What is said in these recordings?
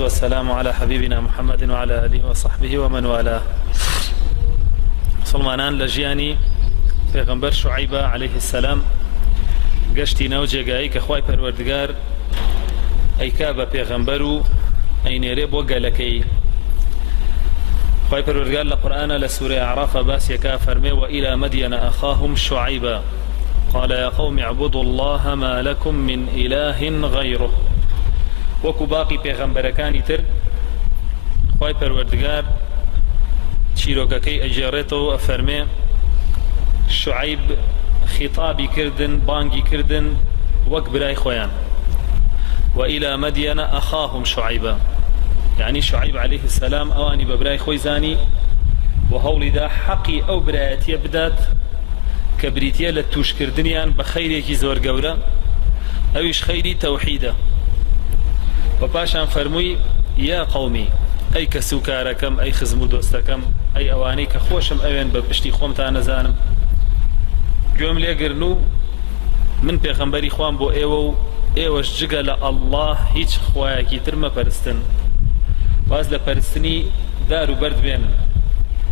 والصلاة والسلام على حبيبنا محمد وعلى آله وصحبه ومن والاه. مسلمانان لجياني پیغمبر شعیب عليه السلام گشتی نو جێگایی کە خوای پەروەردگار ئەیکا بە پێغەمبەر و ئەینێرێ بۆ گەلەکەی. خوای پەروەردگار لە قورئانە لە سوورەی ئەعراف باسیەکە فەرمێ وإلى مدين أخاهم شعيبا قال يا قوم اعبدوا الله ما لكم من إله غيره. وەکو باقی پێغەمبەرەکانی تر خوای پەروەردگار چیرۆکەکەی ئەجێڕێتەوە ئەفەرمێ شعیب خطابی کردن بانگی کردن وەک برای خۆیان. وإلى مدين أخاهم شعيبا يعني شعيب عليه السلام أواني ببراي خوي زاني وهولي دا حقي أو برايتي بدات كبريتيا لتوش كردنيان بخيريكي زور قورا أويش خيري توحيدا. وباشان فرموي يا قومي أي كسوكاركم أي خزمو دوستكم أي أواني كخوشم أوين ببشتي خومتان زانم گوێم لێگرن و من پێغەمبەری خوام بۆ ئێوە و ئێوەش جگە لە ئەڵڵاه هیچ خوایەکی تر مەپەرستن، باز لە پەرستنی دار و بەرد بێنن،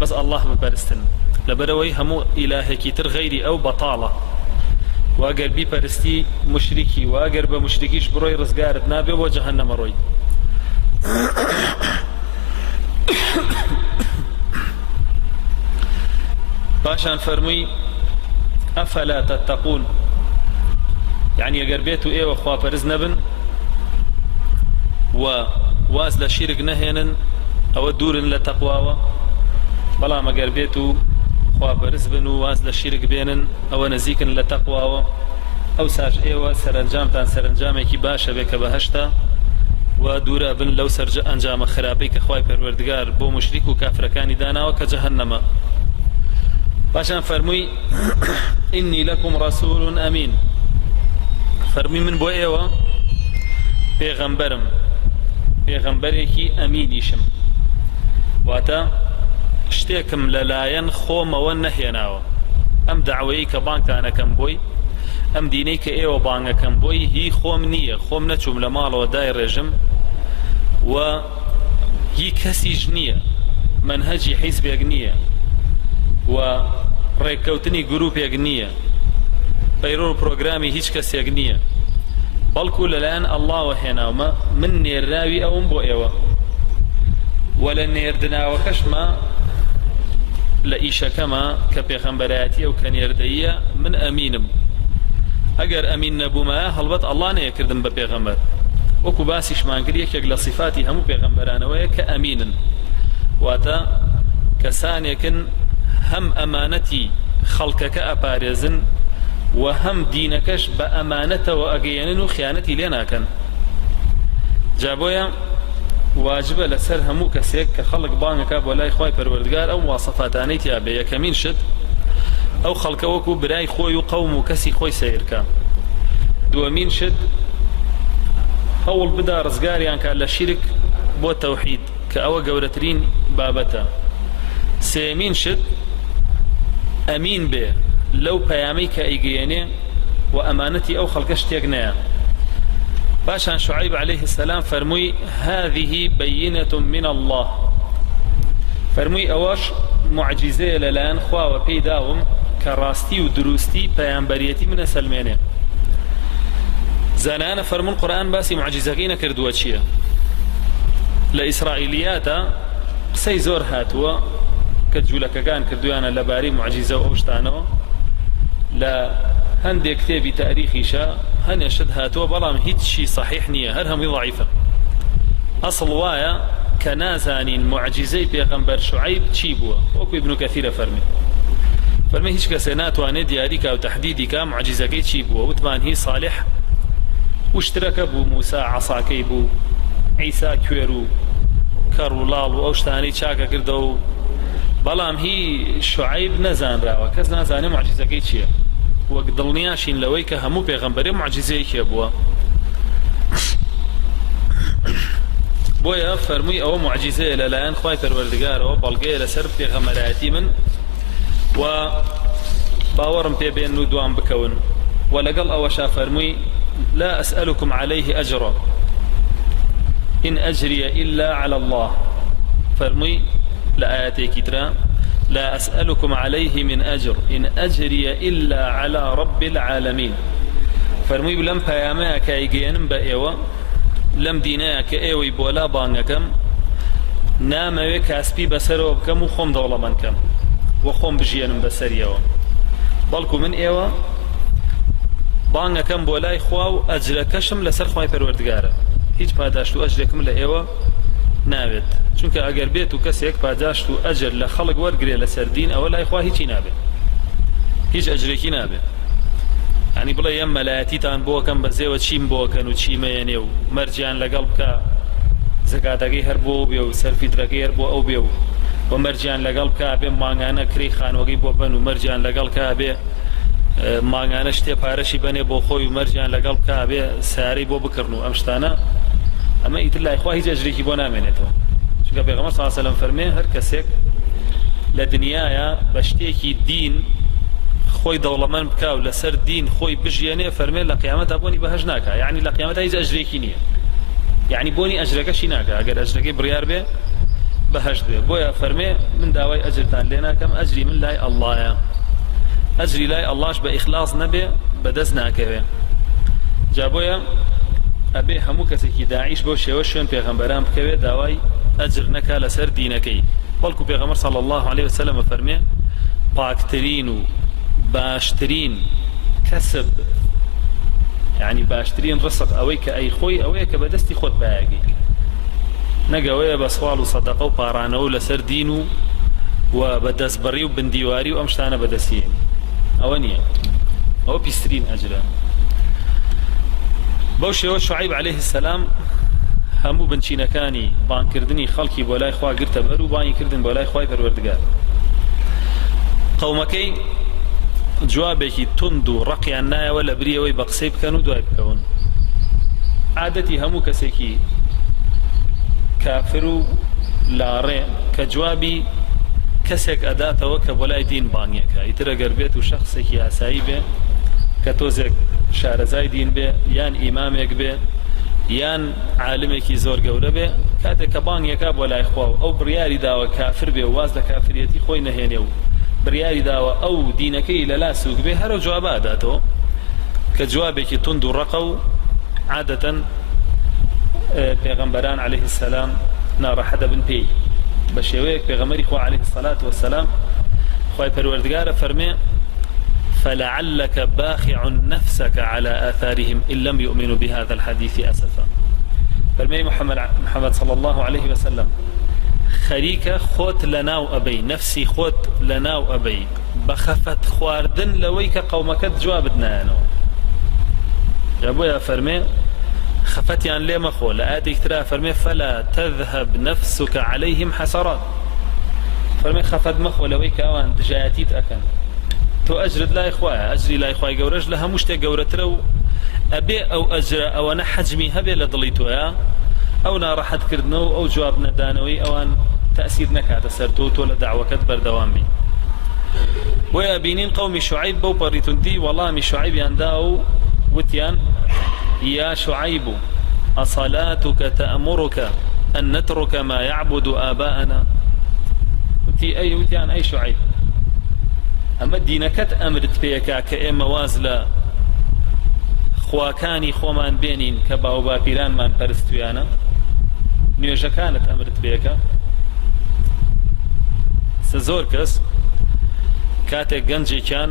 بەس ئەڵڵاه بپەرستن، لەبەرەوەی هەموو ئیلاهێکی تر غەیری ئەو بەتاڵە. واگەر بیپەرستی مشریکی واگەر بە مشریکیش بڕۆی ڕزگارت نابێ بۆ جەهەنەمە ڕۆی. پاشان فەرمووی أفلا تتقون يعني اگر بيتو ايوه خوا پرز نبن وواز لشرك نهينن او دورن لتقواوا بلا ما اگر بيتو خوا پرز بن وواز لشرك بينن او نزيكن لتقواوا او ساج ايوه سرنجامتان سرنجامێکی باشە بێ کە بەهەشتا و دوورە بن لەو سەرنجام خراپەی کە خوای پەروەردگار بۆ مشریک و کافرەکانی داناوە کە جەهەنەمە. باشان فرموي إني لكم رسول أمين فرمي من بو إيوة بيغمبريكي أمينيشم واتا اشتيكم للاين خوم ونهيناوا أم دعويك بانك أنا كم بوي أم دينيك إيوة بانك كم بوي هي خوم نية خوم نتشم لمال وداير رجم وهي كسيج نية منهجي حزب نية و ڕێککەوتنی گروپێک نییە پەیرۆ پرۆگرامی هیچ کەسێک نییە بەڵکو لەلایەن ئەڵڵاوە هێناومە من نێراوی ئەوم بۆ ئێوە و لە نێردناوەکەشمە لە ئیشەکەمە کە پێغەمبەرایەتیە و کە نێردەییە من ئەمینم. ئەگەر ئەمین نەبوومە هەڵبەت ئەڵڵا نەیەکردم بە پێغەمبەر. وەکو باسیشمان کرد یەکێک لە صفاتی هەموو پێغەمبەرانەوەیە کە ئەمینن واتە کەسانێکن هم أمانتي خلقك أبارزن وهم دينكش بأمانته وأجيانن وخيانتي لنا كان جابويا واجب لسر همو كسيك كخلق بانك ولا إخوي پروردگار أو مواصفاتاني تيابيا كمين شد أو خلق وكو براي خوي وقوم كسي خوي سيركا دوامين شد أول بدا رزقاريان كان لشرك بو التوحيد كأو قورترين بابتا سيمين شد أمين به لو بياميك إيجيني وأمانتي أو خلقش تيقنيا. باشان شعيب عليه السلام فرموي هذه بينة من الله فرموي أواش معجزة للان خوا وبيداهم كراستي ودروستي بيامبريتي من سلمانيا زانانا فرمون القرآن باسي معجزة كردوا تشيا لإسرائيلياتا سيزور هاتوا كجولكان كردويانا لباري معجزة وأوشتانو لا هندي كتابي تاريخي شا هن يشد هاتوا بلام هيت شي صحيح نية هرهم ضعيفة أصل وايا كنازاني المعجزي بيغمبر شعيب تشيبوا وكو ابن كثير فرمي هيش كسنات واني دياريكا وتحديدك معجزة كي تشيبوا وتبان هي صالح واشترك ابو موسى عصاكي بو عيسى كويرو كارولال وأوشتاني شاكا كردو بەڵام هی شعیب نەزانراوە کەس نازانێ معجزەکەی چییە وەک دڵنیاشین لەوەی کە هەموو پێغەمبەرێ معجزەیەکێ بووە. بۆیە فەرمووی ئەوە معجزەیە لەلایەن خوای پەروەردگارەوە بەڵگەیە لەسەر پێغەمبەرایەتی من و باوەڕم پێ بێن و دوام بکەون و لەگەڵ ئەوەشا فەرمووی لا أسألكم عليه أجرا إن أجري إلا على الله فرمي لآياتي كترا لا أسألكم عليه من أجر إن أجري إلا على رب العالمين فرمي بلم بياما كايجينم بأيوة لم دينا كأيوي بولا بانكم نام وكاسبي بسرو بكم وخم دولمان كم وخم بجيانم بسريوا بلكو من ايوا بانكم بولاي خواو أجركشم لسر خواي پروردگاره هیچ پاداشتو أجركم لأيوا نابد چونکە ئەگەر بێت و کەسێک پاداشت و ئەجر لە خەڵک وەرگرێ لە سەردین ئەوە لای خوا هیچی نابێت هیچ ئەجرێکی نابێت ینی بڵێ ئەم مەلایەتیتان بۆکەم بەزێوە چیم بۆکەن و چیمەیەنێ و مەرجیان لەگەڵ بکە زەکاتەکەی هەر بۆ بێ و سەرفیترەکەی هەر بۆ ئەو بێ و مەرجیان لەگەڵ بکە بێ مانگانە کڕی خانوەکەی بۆ بن و مەرجیان لەگەڵ کا بێ مانگانە شتێ پارەشی بنێ بۆ خۆی و مەرجیان لەگەڵ بکە بێ سارەی بۆ بکردن و ئەم شتانە ئەمە ئیتر لای خوا هیچ ئەجرێکی بۆ نامێنێتەوە چونکە پێغەمبەر صلی الله علیه و سلم فەرمێ هەر کەسێک لە دنیایە بە شتێکی دین خۆی دەوڵەمەند بکە و لەسەر دین خۆی بژێنێ فەرمێ لە قیامەتە بۆنی بەهەژ ناکا یعنی لە قیامەتە هیچ ئەجرێکی نییە یعنی بۆنی ئەجرەکەشی ناکا ئەگەر ئەجرەکەی بڕیار بێ بەهەشت بێ بۆیە فەرمێ من داوای ئەجرتان لێ ناکەم ئەجری من لای ئەڵڵایە ئەجری لای ئەڵڵاش بە ئیخلاص نەبێ بەدەست ناکەوێ جا بۆیە ئەبێ هەموو کەسێکی داعیش بۆ شێوە شوێن پێغەمبەران بکەوێ داوای ئەجر نەکا لەسەر دینەکەی بەڵکو پێغەمبەر صلی الله عليه وسلم فەرمێ پاکترین و باشترین کەسب یعنی باشترین ڕزق ئەوەی کە ئەی خۆی ئەوەیە کە بەدەستی خۆت بایەگی نەگەوەیە بە سواڵ و سەدەقە و پاڕانەوە لەسەر دین و بەدەستبەڕی و بندیواری و ئەم شتانە بەدەستیە ئەوە نییە ئەوە پیسترین ئەجرە بەو شێوە شوعیب عەلەیه السەلام هەموو بنچینەکانی بانکردنی خەڵکی بۆ لای خوا گرتە بەر و بانی کردن بۆ لای خوای پەروەردگار قەومەکەی جوابێکی تند و ڕقیان نایەوە لە بریەوەی بە قسەی بکەن و دوای بکەون عادەتی هەموو کەسێکی کافر و لاڕێ کە جوابی کەسێک ئەداتەوە کە بۆ لای دین بانیەکە ئیتر ئەگەر بێت و شەخصێکی ئاسایی بێ کە تۆزێک شارەزای دین بێ یان ئیمامێک بێ یان عالمێکی زۆر گەورە بێ کاتێک کە بانگێکا بۆ لای خوا و ئەو بڕیاری داوە کافر بێ و واز لە کافریەتی خۆی نەهێنێ و بڕیاری داوە ئەو دینەکەی لەلا سووک بێ هەرو جوابە ئەداتەوە کە جوابێکی تند و ڕقە و عادەتەن پێغەمبەران عەلەیه السەلام ناڕەحەت دەبن پێی بە شێوەیەک پێغەمبەری خوا عەلەیه الصەلاة وەسەلام خوای پەروەردگارە فەرمێ فلعلك باخع نفسك على آثارهم إن لم يؤمنوا بهذا الحديث أسفا فرمي محمد صلى الله عليه وسلم خريك خوت لناو أبي نفسي خوت لناو أبي بخفت خواردن لويك قومك جوابتنا أنا جابوا يا فرمي خفت يعني ليه مخو لآتي ترى فرمي فلا تذهب نفسك عليهم حسرات فرمي خفت مخو لويك أوان دجاياتيت أكن تو أجرد لا إخوة أجري لا إخوة جورج لها مشتى جورترو أبي أو أجر أو أنا حجمي هبي لضليتوها أو نارحت كردنو أو جوابنا دانوي أو أن تأثير نكات سرتو ولا دعوة كتبر دوامي ويا بينين قومي شعيب بو بريتندي والله مي شعيب ينداو وتيان يا شعيب أصلاتك تأمرك أن نترك ما يعبد آباءنا وتي أي وتيان أي شعيب ئەمە دینەکەت ئەمرت پێیەکا کە ئێمە واز لە خواکانی خۆمان بێنین کە باو باپیرانمان پەرستویانە نوێژەکانت ئەمرت پێیەکە زۆر کەس کاتێک گەنجێکیان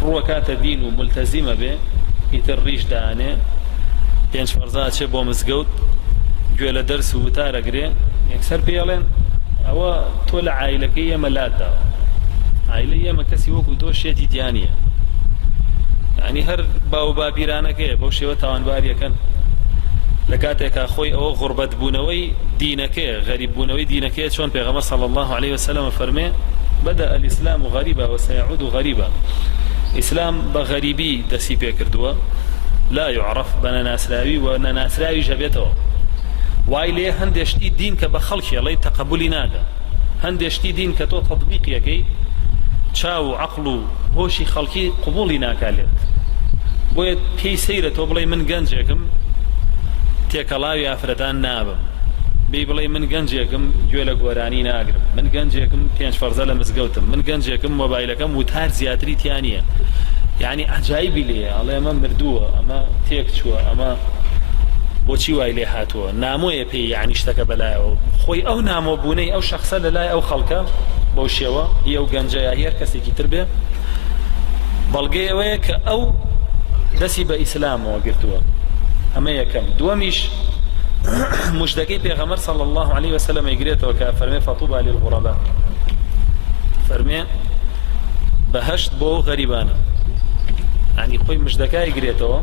ڕووەکاتە دین و ملتەزیمە بێ ئیتر ڕیش دانێ پێنج فەرزا چێ بۆ مزگەوت گوێ لە دەرس و وتارەگرێ یەکسەر پێڵێن ئەوە تۆ لە عایلەکەی ئێمە لاداوە عائلەی ئێمە کەسی وەکو تۆ شێتی دیانیە یعنی هەر باو باپیرانەکەیە بەو شێوە تاوانباریەکەن لە کاتێکا خۆی ئەوە غوربەت بوونەوەی دینەکەیە غەریب بوونەوەی دینەکەیە چۆن پێغەمبەر صلی الله عليه وسلم فەرمێ بدأ الإسلام غريبا وسيعود غريبا إسلام بغريبي دسي بيكردوا لا يعرف بنا ناسراوي وناسراوي جبيته وايلي هندشتي دين كبخلشي الله تقبلي ناقا هندشتي دين كتو تطبيق يكي چاو عقل هوشي خلقي قبولي ناكالت بويت كي سيرة وبلي من گنجكم تێکەڵاوی ئافرەتان نابم بێ بڵێ من گەنجێکم گوێ لە گۆرانی ناگرم من گەنجێکم 5 فەرزە لە مزگەوتم من گەنجێکم مۆبایلەکەم وتار زیاتری تیان نییە یعنی عجایبی لێ ئەڵێ ئەمە مردووە ئەمە تێک چووە ئەمە بۆچی وای لێ هاتووە نامۆیە پێی یعنی شتەکە بەلایەوە خۆی ئەو نامۆبوونەی ئەو شەخصە لەلای ئەو خەڵکە بەو شێوە هی ئەو گەنجەیە هەر کەسێکی تر بێ بەڵگەی ئەوەیە کە ئەو دەستی بە ئیسلامەوە گرتووە ئەمە یەکەم دووەمیش مژدەکەی پێغەمبەر صلی الله عليه وسلم ئەیگرێتەوە کە فەرمێ فەطوبى للغرباء فەرمێ بەهەشت بۆ غەریبانە یعنی خۆی مژدەکە ئەیگرێتەوە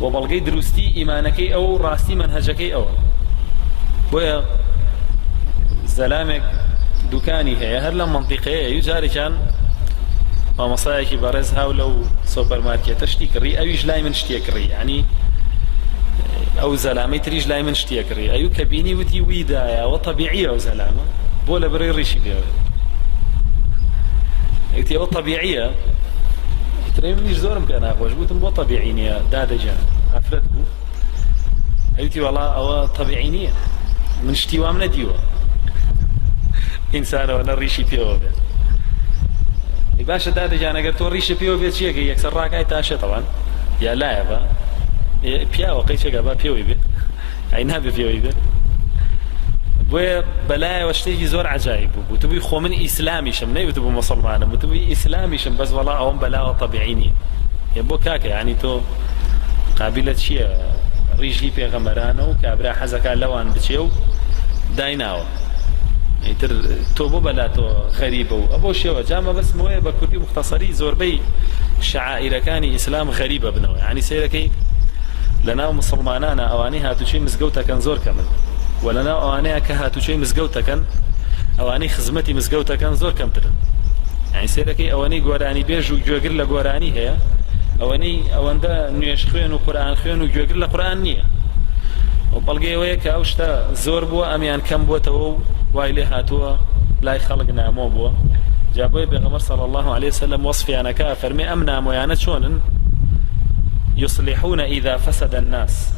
و بەڵگەی دروستی ئیمانەکەی ئەو ڕاستی منهەجەکەی ئەوە بۆیە زەلامێک دوکانی هەیە هەر لە منطقەیە و جارێکیان مامۆسایەکی بەڕێز هاو لەو سۆپەرمارکێتە شتی کڕی ئەویش لای من شتێ کڕی یعنی ئەو زەلامەی تریش لای من شتێ کڕی ئەو کە بینی وتی ویدایەوە تەبیعیە ئەو زەلامە بۆ لە بڕێ ڕیشی پێوە ئەوتی ئەوە تەبیعیە ترێ منیش زۆرم پێ ناخۆش بوتم بۆ تەبیعی نییە دادەجان ئافرەت بوو ئەوتی وەڵا ئەوە تەبیعی نییە من شتی وام نەدیوە ئینسانەوە نە ڕیشی پێوە بێت باشە دادەجان ئەگەر تۆ ڕیشە پێوە بێت چیەکە یەکسەر ڕاکای تاشێتەوەن یا لایە بە پیاوە قەیچێکە با پێوەی بێت ئەی نابێ پێوەی بێت بۆیە بەلایەوە شتێکی زۆر عجایب بوو وتبووی خۆ من ئیسلامیشم نەیوتبوو موسڵمانم وتبووی ئیسلامیشم بەس وەڵا ئەوەم بەلاوە تەبیعی نییە بۆ کاکە یعنی تۆ قابلە چییە ڕیژی پێغەمبەرانە و کابرا حەزەکە لەوان بچێ و دایناوە ئیتر تۆ بۆ بەلاتۆ غەریبە و ئەبۆ شێوە جامە بەسمەوەیە بە کوردی مختصری زۆربەی شعائیرەکانی ئیسلام غەریبە بنەوە یعنی سەیرەکەی لەناو مسلمانانە ئەوانەی هاتوچەی مزگەوتەکەن زۆر کەمن و لەناو ئەوانەیە کە هاتوچەی مزگەوتەکەن ئەوانەی خزمەتی مزگەوتەکەن زۆر کەمترن یعنی سەیرەکەی ئەوانەی گۆرانی بێژ و گوێگر لە گۆرانی هەیە ئەوانەی ئەوەندە نوێژ خوێن و قورئان خوێن و گوێگر لە قورئان نییە و بەڵگەی ئەوەیە کە ئەو شتە زۆر بووە ئەمیان کەم بووەتەوە و وای لێ هاتووە لای خەڵک نامۆ بووە جا بۆیە پێغەمبەر صلی الله عليه وسلم وەصفیانەکە فەرمێ ئەم نامۆیانە چۆنن يصلحون إذا فسد الناس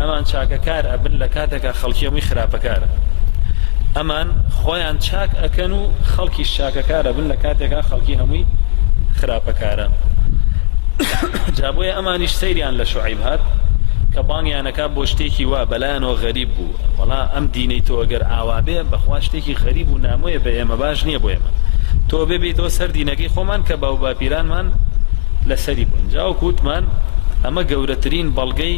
ئەمان چاکەکار ئەبن لە کاتێکە خەڵکی هەمووی خراپەکارە ئەمان خۆیان چاک ئەکەن و خەڵکیش چاکەکارە بن لە کاتێکە خەڵکی هەمووی خراپەکارە جا بۆیە ئەمانیش سەیریان لە شوعیب هات کە بانگیانەکە بۆ شتێکی وا بەلایەنەوە غەریب بوو وەڵا ئەم دینەی تۆ ئەگەر ئاوا بێ بەخوا شتێکی غەریب و نامۆیە بە ئێمە باش نییە بۆ ئێمە تۆ ببێتەوە سەر دینەکەی خۆمان کە باو باپیرانمان لەسەری بوون جا وکوتمان ئەمە گەورەترین بەڵگەی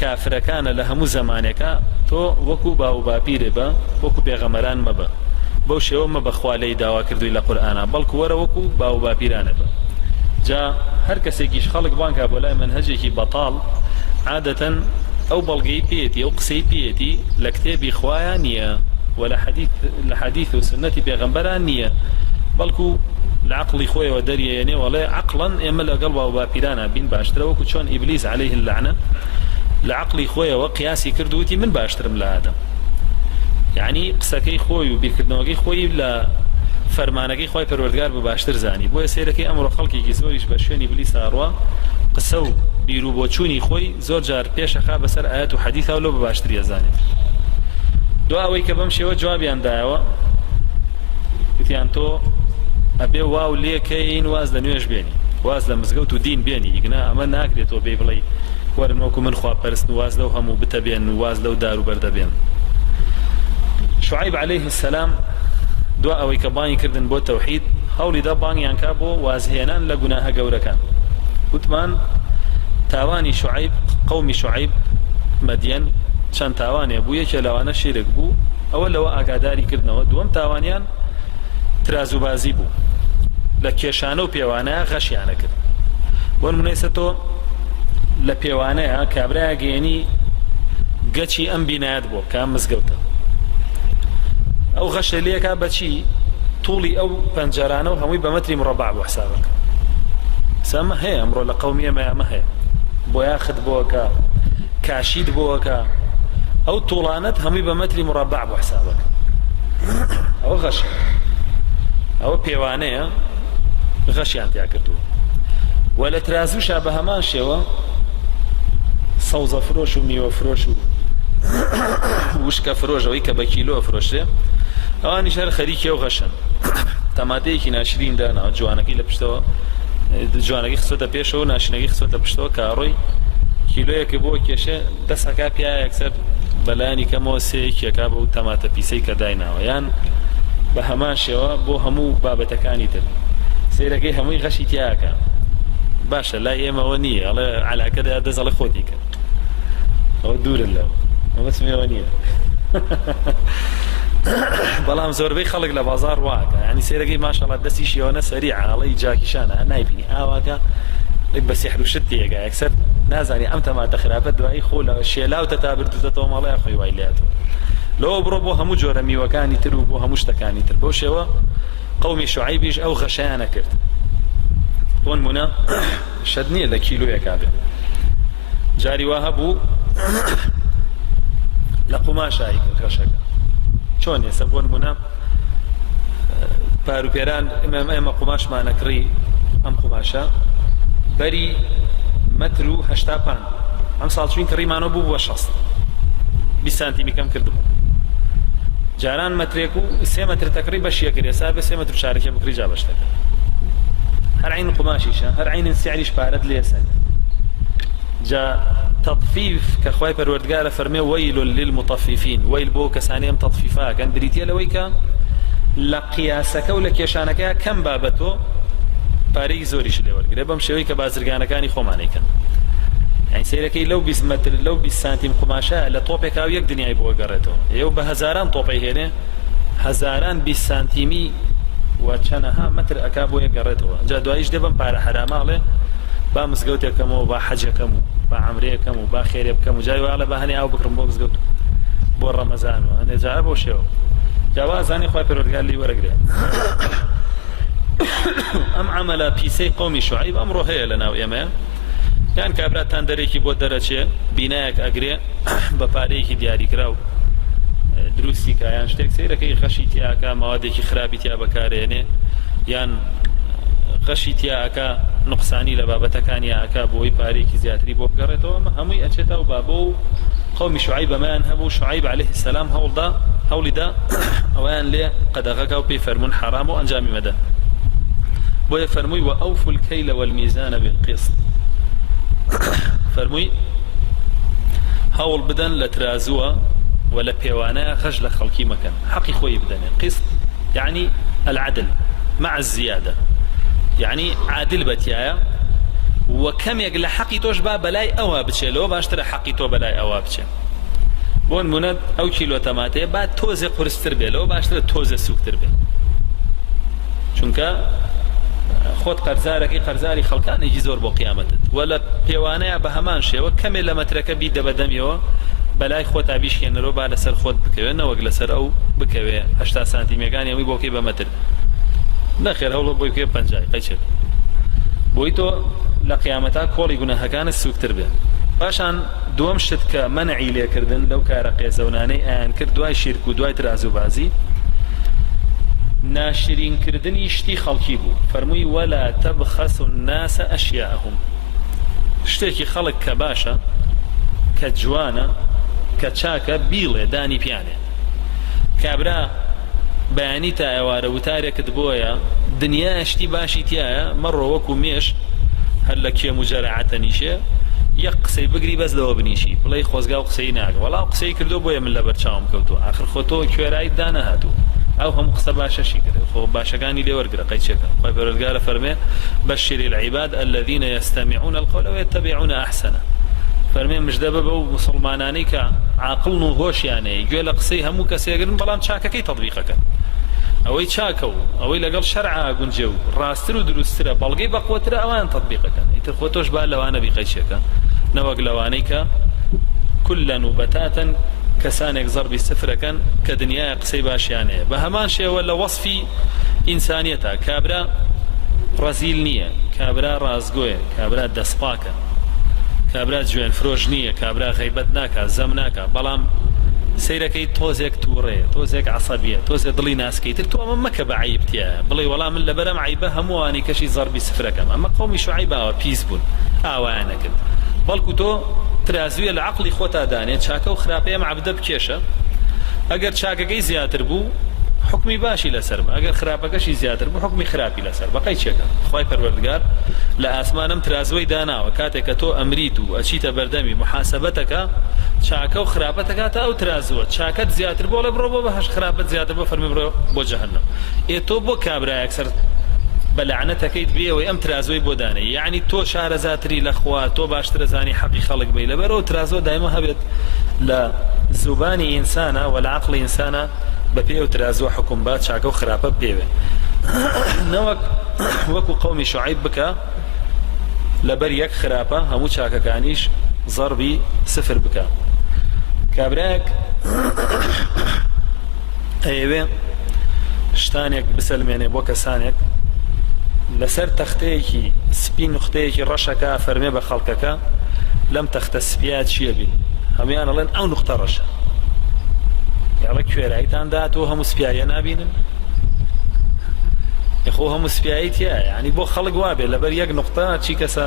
کافرەکانە لە هەموو زەمانێکە تۆ وەکو باو باپیرێ بە وەکو پێغەمبەران مەبە بەو شێوە مەبە خوا لێی داوا کردووی لە قورئانە بەڵکو وەرە وەکو باو باپیرانە بە جا هەر کەسێکیش خەڵک بانکە بۆ لای منهەجێکی بەتاڵ عادەتەن ئەو بەڵگەی پێێتی ئەو قسەی پێێتی لە کتێبی خوایە نییە و لە حەدیث و سنەتی پێغەمبەران نییە بەڵکو العقل خوي ودري يعني ولا عقلا يمل قلبه وبابيرانا بين باشتر وكو شون ابليس عليه اللعنه العقل خوي وقياسي كردوتي من باشتر من ادم يعني قسكي خوي وبيكردنوغي خوي لا فرمانكي خوي پروردگار بباشتر زاني بو سيركي امر خلقي زوريش بشين ابليس اروا قسو بيروبوچوني خوي زور جار بيشخه بسر ايات وحديثه ولو بباشتر يزاني دعاوي كبمشي وجوابي انداوا كتيانتو ئەبێ واو لێکەین واز لە نوێژ بێنی واز لە مزگەوت و دین بێنی ئیگنا ئەمە ناکرێتەوە بێ بڵێ وەرن وەکو من خواپەرست واز لەو هەموو بتەبێن و واز لەو دار و بەردەبێن شعیب عليه السلام دوا ئەوەی کە بانگی کردن بۆ تەوحید هەوڵی دا بانگیان کا بۆ وازهێنان لە گوناهە گەورەکان وتمان تاوانی شعیب قەومی شعیب مەدیەن چەند تاوانێ بوو یەکێ لەوانە شیرک بوو ئەوە لەوە ئاگاداری کردنەوە دووەم تاوانیان ترازوبازی بوو لە کێشانە و پێوانەیە غەشیانە کرد بۆ نمونەیسە تۆ لە پێوانەیە کابرایە گەیەنی گەچی ئەم بینایەت بۆ کە ئەم مزگەوتە ئەو غەشە لێکا بەچی توڵی ئەو پەنجەرانە و هەمووی بە مەتری مرەبع بۆ حسابەکە سەمە هەیە ئەمڕۆ لە قەومی ئێمە ئەمە هەیە بۆ یاخت بۆوەکە کاشید بۆوەکە ئەو توڵانەت هەمووی بە مەتری مرەبع بۆ حسابەکە ئەوە غەشە ئەوە پێوانەیە غەشیان تیا کردووە و لە ترازوشا بە هەمان شێوە سەوزە فرۆش و میوە فرۆش و وشکە فرۆژەوەی کە بە کیلۆ فرۆشرێ ئەوانی شار خەریکی ئەو غەشن تەماتەیەکی ناشرین داناوە جوانەکەی لە پشتەوە جوانەکەی خستۆتە پێشەوە ناشرینەکەی خستۆتە پشتەوە کاڕۆی کیلۆیەکە بۆ کێشێ دەسەکا پیا یەکسەر بەلایانی کەمەوە سەیەکێکا بە و تەماتە پیسەی کە دایناوە یان بە هەمان شێوە بۆ هەموو بابەتەکانی تر سەیرەکەی هەمووی غەشی تیاکە باشە لای ئێمەوە نییە ئەڵێ عەلاکەدا دەزەڵە خۆتی کرد ئەوە دوورن لەوە ئەوە سمێوە نییە بەڵام زۆربەی خەڵک لە بازار واکە ینی سێرەکەی ماشەڵڵا دەستی شیۆنە سەریع ئاڵەی جاکیشانە نایبینی ئاواکە بە سیحر و شت تێگا یەکسەر نازانی ئەم تەماتە خراپەت دوایی خۆ لە شێلاوتە تا بردوتەوە مەڵەیە خۆی وای لێتەوە لەوە بڕۆ بۆ هەموو جۆرە میوەکانی تر و بۆ هەموو شتەکانی تر بۆ شێوە قەومی شوعیبیش ئەو غەشەیانە کرد بۆ نمونە شەد نییە لە کیلۆیەکا بێت جاری وا هەبوو لە قوماشایی کرد غەشەکە چۆن ێستا بۆ نمونە پاروپێران ئێمە قوماشمانە کڕی ئەم قوماشە بەری مەتر و هەشتا پان ئەم ساڵ چوین کڕیمانەوە بوو بووە 20 سانتیمی کەم کردبوو جاران مەترێک و 3 مەتر تەقری بەشیە کرد ئێستا بە 3 مەتر شارێکە بکڕی جا بەشتەکە هەر عین قوماشیشە هەر عین سیعریش پارەت لێسەن جا تطفیف کە خوای پەروەردگارە فەرمێ وەیل للمطففین وەیل بۆ کەسانی ئەم تطفیفاکەن بریتیە لەوەی کە لە قیاسەکە و لە کێشانەکەیە کەم بابەتۆ پارەی زۆریش لێ وەرگرێ بەم شێوەی کە بازرگانەکانی خۆمانەکەن یعنی سیرەکەی لەو 20 مەتر لەو 20 سانتیم قوماشە لە تۆپێکا و یەک دنیای بۆ گەڕێتەوە ئێوە بە هەزاران تۆپەی هێنێ هەزاران 20 سانتیمی و چەنەها مەتر ئەکا بۆ یەک گەڕێتەوە جا دواییش دێ بەم پارە حراماڵێ با مزگەوتێکەکەمەوە با حەجەکەم و با عەمرەیەکەم و با خێرێ بکەم و جای واڵە بە هەنێ ئاو بکڕم بۆ مزگەوت بۆ ڕەمەزان و هەنێ جا بۆ شێوە جاوا زانی خوای پەروەردگار لی وەرەگرێ ئەم عەمەلە پیسەی قەومی شوعیب ئەمڕۆ هەیە لەناو ئێمە یان کابرا تاندەرێکی بۆ دەرەچێ بینایەک ئەگرێ بە پارەیەکی دیاریکرا و دروستی کە یان شتێک سەیرەکەی غەشی تیاکە ماوادێکی خراپی تیا بەکارێنێ یان غەشی تیاکە نقصانی لە بابەتەکانی ئاکا بۆی پارێکی زیاتری بۆ بگەڕێتەوە هەمووی ئەچێتەوە با بۆ قەومی شوعیب بەمایان هەبوو شوعیب عەلەیهی السەلام هەوڵیدا ئەویان لێ قەدەغەکە و پێی فەرموون حەرام و ئەنجامی مەدە بۆیە فەرمووی وەئەوفوا الکەیل وەالمیزان بالقسط فەرمووی هەوڵ بدەن لە ترازووە و لە پێوانەیە غەش لە خەڵکی مەکەن حەقی خۆی بدەنێ قسط يعني العدل مع الزيادة يعني عادل بەتیایە و کەمێک لە حەقی تۆش با بەلای ئەوە بچێلەوە باشترە حەقی تۆ بەلای ئەوە بچێ بۆ نمونە ئەو کیلۆ تەماتەیە با تۆزێ قورستر بێ لەوە باشترە تۆزە سووکتر بێ چونکە خۆت قەرزارەکەی قەرزاری خەڵکانێکی زۆر بۆ قیامەتت و لە پێوانەیە بە هەمان شێوە کەمێک لە مەترەکە بیدە بەدەمیەوە بەلای خۆت بیشکێنەرەوە با لەسەر خۆت بکەوێت نەوەک لەسەر ئەو بکەوێ 80 سانتیمەکانی ئەوی بۆکەی بە مەتر نەخێر هەوڵە بۆی بکەوێ 50 قەیچێت بۆی تۆ لە قیامەتا کۆڵی گوناهەکانت سووکتر بێ پاشان دووەم شت کە مەنعی لێکردن لەو کارە قێزەونانەی ئایان کرد دوای شیرک و دوای ترازوبازی ناشرینکردنی شتی خەڵکی بوو فەرمووی وەلا تەبخەسوا الناس ئەشیاءهم شتێکی خەڵک کە باشە کە جوانە کە چاکە بیڵێ دانی پیانێ کابرا بەیانی تا ئێوارە وتارێکت بۆیە دنیا شتی باشی تایە مەڕۆ وەکو مێش هەر لە کێم و جەراعەتە نیشێ یەک قسەی بگری بەس لەوە بنیشی بڵێ خۆزگا و قسەی ناکە وەڵام قسەی کردو بۆیە من لەبەر چاوم کەوتووە ئاخر خۆ تۆ کوێرایت دانەهاتوو ئەو هەموو قسە باشەشی کرد خۆ باشەکانی لێ وەرگرە قەیچێکە خوای پەروەردگارە فەرمێ بەشر العباد الذين يستمعون القول ويتبعون احسنه فەرمێ مژدە بە بەو مسڵمانانەی کە عاقڵ و هۆشیانەیە گوێ لە قسەی هەموو کەسێگرن بەڵام چاکەکەی تەطبیقەکەن ئەوەی چاکە و ئەوەی لەگەڵ شەرعا گونجێ و ڕاستتر و دروستترە بەڵگەی بەقوترە ئەوان تەطبیقەکەن ئیتر خۆ تۆش با لەوانە بی قەیچێکە نەوەک لەوانەی کە کولەن و بەتاتەن کەسانێک زەربی سفرەکەن کە دنیای قسەی باشیانەیە بە هەمان شێوە لە وەصفی ئینسانیەتە کابرا ڕەزیل نییە کابرا ڕازگۆیە کابرا دەستپاکە کابرا جوێن فرۆژ نییە کابرا غەیبەت ناکە زەم ناکە بەڵام سەیرەکەی تۆزێک تووڕێ تۆزێک عەسەبیە تۆزێک دڵی ناسکەی تر تۆ ئەمە مەکە بە عیبتیە بڵێ وەڵام من لەبەرەم عیبە هەمووانی کەشی زەربی سفرەکەم ئەمە قەومی شوعیب ئاوە پیس بوون ئاوایان نەکرد بەڵکو تۆ ترازویە لە عەقڵی خۆتا دانێت چاکە و خراپەیە عەبدە بکێشە ئەگەر چاکەکەی زیاتر بوو حکمی باشی لەسەر بە ئەگەر خراپەکەشی زیاتر بوو حکمی خراپی لەسەر بەقەی چێکە خوای پەروەردگار لە ئاسمانم ترازوەی داناوە کاتێک کە تۆ ئەمریت و ئەچیتە بەردەمی محاسەبەتەکە چاکە و خراپەتەکە تا ئەو ترازوە چاکەت زیاتر بۆ لە بڕۆ بۆ بەهەش خراپەت زیاتر بۆ فەرمی بڕۆ بۆ جەهەنەم تۆ بۆ کابرایەک سەر بە لەعنەتەکەیت بێەوەی ئەم ترازوەی بۆ دانێ یعنی تۆ شارەزاتری لەخوا تۆ باشترە زانی حەقی خەڵک بی لەبەرەوە ترازوە دایما هەبێت لە زوبانی ئینسانە و لە عەقڵی ئینسانە بە پێ و ترازوە حکم بات چاکە و خراپە پێوێ نەوەک وەکو قەومی شوعیب بکە لەبەر یەک خراپە هەموو چاکەکانیش زەربی سفر بکە کابرایەک ئەیەوێ شتانێک بسەلمێنێ بۆ کەسانێک لەسەر تەختەیەکی سپی نوختەیەکی ڕەشەکە فەرمێ بە خەڵکەکە لەم تەختە سپیا چییە بین هەمویان ئەڵێن ئەو نوختە ڕەشە یاڵە کوێراییتان داتەوە هەموو سپیایە نابینن یخۆ هەموو سپیایی تایە یعنی بۆ خەڵک وابێ لەبەر یەک نوختە چی کەسە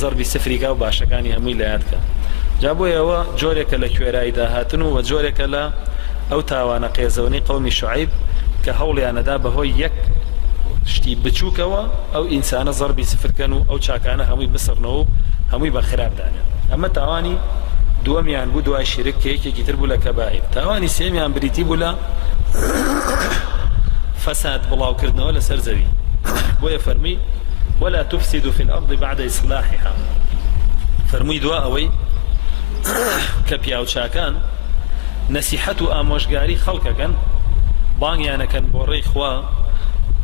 زەربی سفریکا و باشەکانی هەمووی لەیادکە جا بۆ ئێوە جۆرێکە لە کوێراییدا هاتن و جۆرێکە لە ئەو تاوانە قێزەوەی قەومی شوعیب کە هەوڵیانەدا بەهۆی یەک شتی بچووکەوە ئەو ئینسانە زەربی سفرکەن و ئەو چاکانە هەمووی بسڕنەوە و هەمووی بە خراپدانێن ئەمە تاوانی دووەمیان بوو دوای شیرک کە یەکێکی تر بوو لە کەبائیر تاوانی سێمیان بریتی بوو لە فەساد بڵاوکردنەوە لەسەر زەوی بۆیە فەرمی ولا تفسدوا في الأرض بعد إصلاحها فەرمووی دوا ئەوەی کە پیاوچاکان نەسیحەت و ئامۆژگاری خەڵکەکەن بانگیانەکەن بۆ ڕێی خوا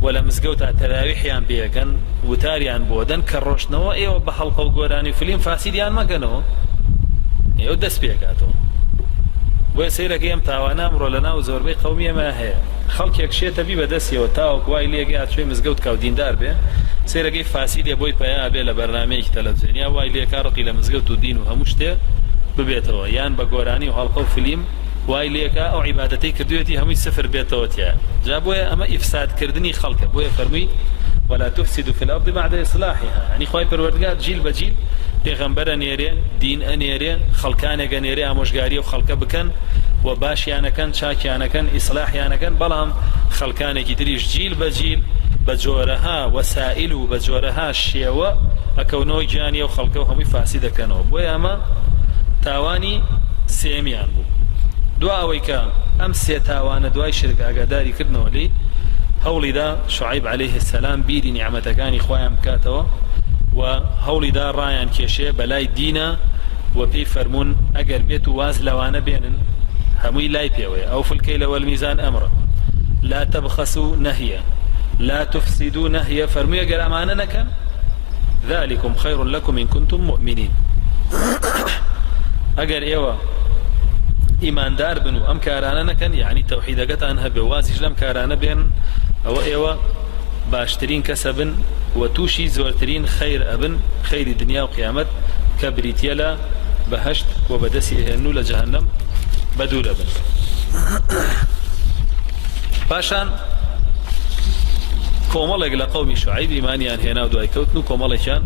و لە مزگەوتا تەراویحیان پێەکەن وتاریان بۆ دەن کە ڕۆشتنەوە ئێوە بە هەڵقە و گۆرانی فلیم فاسیدیان مەگەنەوە ئێوە دەست پێکاتەوە بۆیە سەیرەکەی ئەم تاوانە ئەمڕۆ لەناو زۆربەی قەومی ئێمە هەیە خەڵکێک شێتە بی بەدەستیەوە تاوەکو وای لێگەی ئاچوێ مزگەوت کا و دیندار بێ سەیرەکەی فاسیدێ بۆی پەیا بێ لە بەرنامەیەکی تەلەڤیزیۆنیا وای لێکا ڕقی لە مزگەوت و دین و هەموو شتێ ببێتەوە یان بە گۆرانی و هەڵقە و فلیم وای لێکا ئەو عیبادەتەی کردوێتی هەمووی سفر بێتەوە تیا جا بۆیە ئەمە ئیفسادکردنی خەڵکە بۆیە فەرمووی ولا تفسدوا في الأرض بعد إصلاحها يعني خوای پەروەردگار جیل بە جیل پێغەمبەرە نێرێ دین ئەنێرێ خەڵکانێک ئەنێرێ ئامۆژگاری و خەڵکە بکەن و باشیانەکەن چاکیانەکەن ئیسلاحیانەکەن بەڵام خەڵکانێکی تریش جیل بە جیل بە جۆرەها وەسائل و بە جۆرەها شێوە ئەکەونەوە گیانیە و خەڵکە و هەمووی فاسی دەکەنەوە بۆیە ئەمە تاوانی سێمیان بوو دوا ئەوەی کە ئەم سێ تاوانە دوای شرک ئاگاداری کردنەوە لی هەوڵیدا شوعیب عەلەیه السەلام بیری نیعمەتەکانی خۆیان بکاتەوە و هەوڵیدا ڕایان کێشێ بەلای دینە و پێی فەرموون ئەگەر بێت و واز لەوانە بێنن هەمووی لای پێوەیە ئەو فلکەی لەوە المیزان ئەمڕە لا تبخسوا نهیە لا تفسدوا نهیە فەرمووی ئەگەر ئەمانە نەکەن ذلكم خير لكم إن كنتم مؤمنين ئەگەر ئێوە ئیماندار بن و ئەم کارانە نەکەن یعنی تەوحیدەکەتان هەبێ وازیش لەم کارانە بێن ئەوە ئێوە باشترین کەسە بن و تووشی زۆرترین خەیر ئەبن خەیری دنیا و قیامەت کە بریتیە لە بەهەشت و بەدەستی هێن و لە جەهەنەم بەدوورە بن پاشان کۆمەڵێک لە قەومی شوعیب ئیمانیان هێنا و دوای کەوتن و کۆمەڵێکیان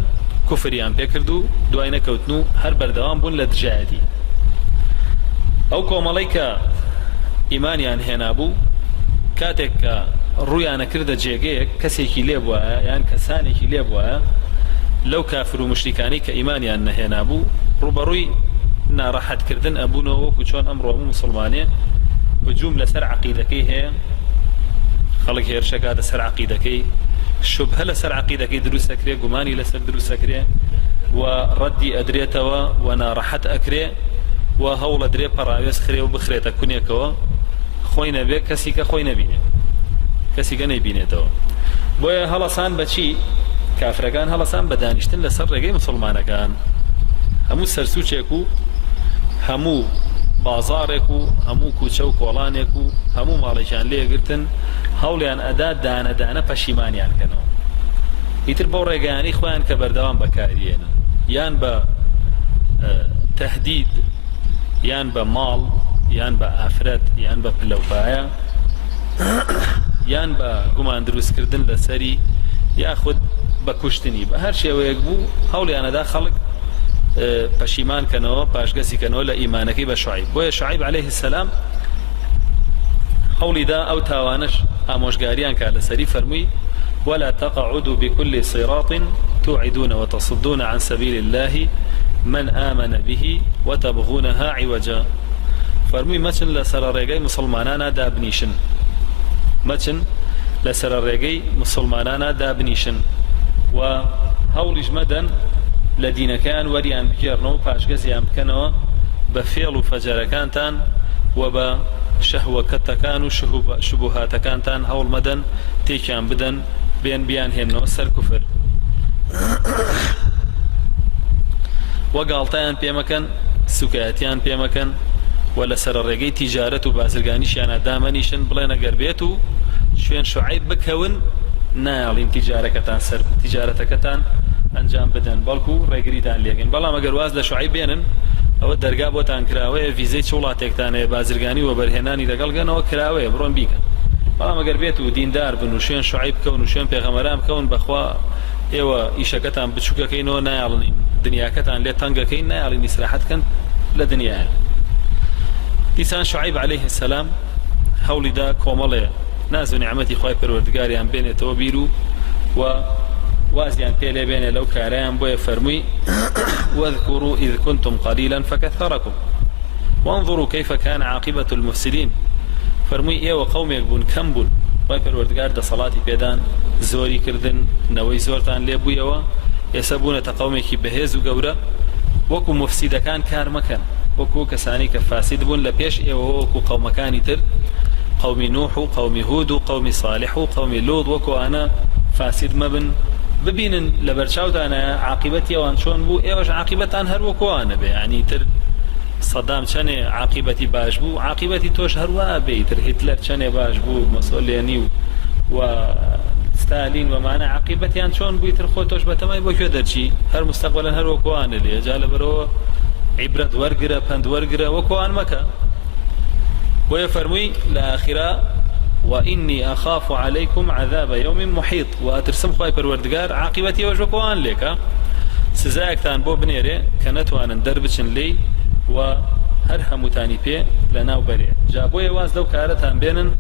کوفریان پێکرد و دوای نەکەوتن و هەر بەردەوام بوون لە دژایەتی ئەو کۆمەڵەی کە ئیمانیان هێنا بوو کاتێک کە ڕوویانە کردە جێگەیەک کەسێکی لێ بووایە یان کەسانێکی لێ بووایە لەو کافر و مشریکانی کە ئیمانیان نەهێنا بوو ڕوبەڕووی ناڕەحەتکردن ئەبوونەوە وەکو چۆن ئەمڕۆ هەموو مسڵمانێ هجووم لەسەر عەقیدەکەی هەیە خەڵک هێرشەکاتە سەر عەقیدەکەی شوبهە لەسەر عەقیدەکەی دروست ئەکرێ گومانی لەسەر دروست ئەکرێ و ڕەدی ئەدرێتەوە و ناڕەحەت ئەکرێ و هەوڵ ئەدرێ پەڕاوێز خرێ و بخرێتە کونێکەوە خۆی نەبێ کەسی کە خۆی نەبینێ کەسی کە نەیبینێتەوە بۆیە هەڵەسان بەچی کافرەکان هەڵەسان بە دانیشتن لەسەر ڕێگەی مسلمانەکان هەموو سەرسوچێک و هەموو بازارێک و هەموو کوچە و کۆڵانێک و هەموو ماڵێکیان لێگرتن هەوڵیان ئەدا دانە دانە پەشیمانیان کەنەوە ئیتر بۆ ڕێگەیانی خۆیان کە بەردەوام بەکارهێنن یان بە تەهدید یان بە ماڵ یان بە ئافرەت یان بە پلەپایە یان بە گومان دروستکردن لەسەری یاخود بە کوشتنی بە هەر شێوەیەک بوو هەوڵیانەدا خەڵک پشیمان کنەوە پاشگەسی کنەوە لە ئیمانەکەی بە شعیب. بۆیە شعیب عليه السلام هەوڵیدا ئەو تاوانش ئامۆژگاریان کات لەسەری فەرمووی ولا تقعدوا بكل صراط توعدون وتصدون عن سبيل الله من آمن به وتبغونها عوجا. فەرمووی مەچن لەسەر ڕێگەی مسلمانانە دابنیشن، مەچن لەسەر ڕێگەی مسلمانانە دابنیشن و هەوڵیش مەدەن لە دینەکان وەریان بگێڕنەوە و پاشگەزیان بکەنەوە بە فێڵ و فەجەرەکانتان و بە شەهوەکەتەکان و شوبهاتەکانتان هەوڵ مەدەن تێکیان بدەن بێن بیان هێننەوە سەر کوفر وە گاڵتەیان پێمەکەن سوکایەتیان پێمەکەن و لەسەر ڕێگەی تیجارەت و بازرگانیشیانە دامەنیشن بڵێنە گەربێت و شوێن شعیب بکەون نایڵین تیجارەتەکەتان ئەنجام بدەن بەڵکو ڕێگریتان لێگەن. بەڵام ئەگەر واز لە شعیب بێنن ئەوە دەرگا بۆتان کراوەیە ڤیزەی چ وڵاتێکتانەیە بازرگانی و بەرهێنانی لەگەڵگەنەوە کراوەیە بڕۆن بیکەن. بەڵام ئەگەر بێت و دیندار بن و شوێن شعیب بکەون و شوێن پێغەمبەران بکەون بەخوا ئێوە ئیشەکەتان بچووکەکەینەوە نایڵین دنیاکەتان لێ تەنگەکەین نایڵین ئیسراحەتکەن لە دنیاە. دیسان شعیب عليه السلام هەوڵیدا کۆمەڵێ ناز و نیعمەتی خوای پەروەردگاریان بێنێتەوە بیر و وازیان پێ لێ بێنێ لەو کارەیان. بۆیە فەرمووی واذكروا إذ كنتم قليلا فكثركم وانظروا كيف كان عاقبة المفسدين. فەرمووی ئێوە قەومێک بوون کەم بوون خوای پەروەردگار دەسەڵاتی پێدان زۆری کردن نەوەی زۆرتان لێ بوویەوە ئێستا بوونەتە قەومێکی بەهێز و گەورە وەکو مفسیدەکان کار مەکەن وەکو کەسانی کە فاسد بوون لە پێش ئێوە وەکو قەومەکانی تر قومی نوح و قومی هود و قومی صالح و قومی لوط وەکو ئانە فاسد مەبن ببینن لە بەرچاوتانە عاقبەتی ئەوان چۆن بوو ئێوەش عاقبەتان هەر وەکوانە بێ. ینی تر سەدام چەنێ عاقبەتی باش بوو عاقبەتی تۆش هەروە بێ. تر هیتلەر چەنێ باش بوو مۆسۆلێنی و ستالین ومانە عاقبەتیان چۆن بووی تر خۆ تۆش بەتەمای بۆ کوێ دەرچی هەر مستەقبەلەن هەر وەکوانە لێ جا لەبەرەوە عیبرەت وەرگرە پند وەرگرە وەکوان مەکە. بۆیە فەرمووی لە ئاخرا وإني أخاف عليكم عذاب يوم محيط وأترسم خواهي پروردگار عاقبتي وجوكوان ليكا سزايكتان بو بنيري كانتوان دربچن لي وهر همتاني بي لناو بري جابو يواز دو كارتان بينن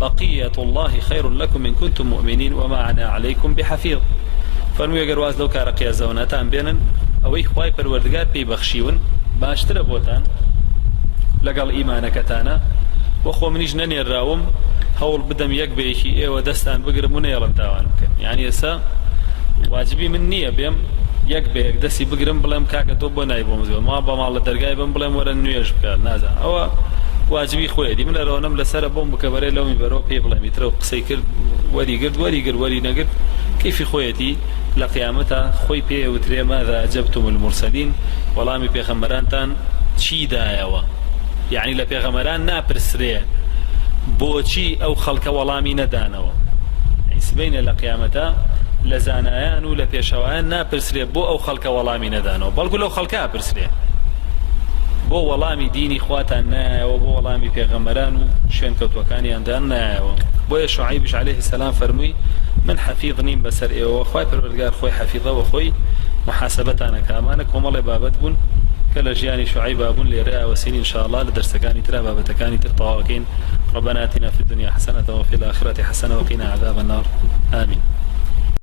بقية الله خير لكم إن كنتم مؤمنين وما أنا عليكم بحفيظ. فرمو يقر واز دو كار قيازوناتان بينن أوي خواهي پروردگار بي بخشيون باشتر بوتان لقل إيمانكتانا وخو منيش ننيراوم هەوڵ بدەم یەک بەیەکی ئێوە دەستان بگرم و نەیەڵم تاوان بکەن. یعنی ئێستا واجبی من نییە بێم یەک بەیەک دەستی بگرم بڵێم کاکە تۆ بۆ نای بۆم زیوە ما بە ماڵ لە دەرگای بم بڵێم وەرە نوێژ بکات نازان ئەوە واجبی خۆیەتی من لەرەوەنم لەسرە بۆم بکە بەرێ لەو میبەرەوە پێی بڵێم ئیترە قسەی کرد وەری گرت وەری نەگرت کەیفی خۆیەتی لە قیامەتە خۆی پێوترێ ماذا أجبتم المرسلين وەڵامی پێغەمبەرانتان چی دایەوە. یعنی لە پێغەمبەران ناپرسرێ بۆچی ئەو خەڵکە وەڵامی نەدانەوە. سبەینە لە قیامەتە لە زانایان و لە پێشەوایان ناپرسرێ بۆ ئەو خەڵکە وەڵامی نەدانەوە بەڵکو لەو خەڵکە پرسرێ بۆ وەڵامی دینی خواتان نایەوە بۆ وەڵامی پێغەمبەران و شوێن کەوتوەکانیاندان نایەوە. بۆیە شعیبش عليه السلام فەرمووی من حەفیظ نیم بەسەر ئێوە خوای پەروەردگار خۆی حەفیظەوە خۆی محاسبەتانەکە. ئەمانە کۆمەڵێ بابەت بوون کە لە ژیانی شعیب بوون لێرە ئەوەسین إن شاء الله لە دەرسەکانی ترا بابەتەکانی تر تەواوەکەین. ربنا آتنا في الدنيا حسنة وفي الآخرة حسنة وقنا عذاب النار آمين.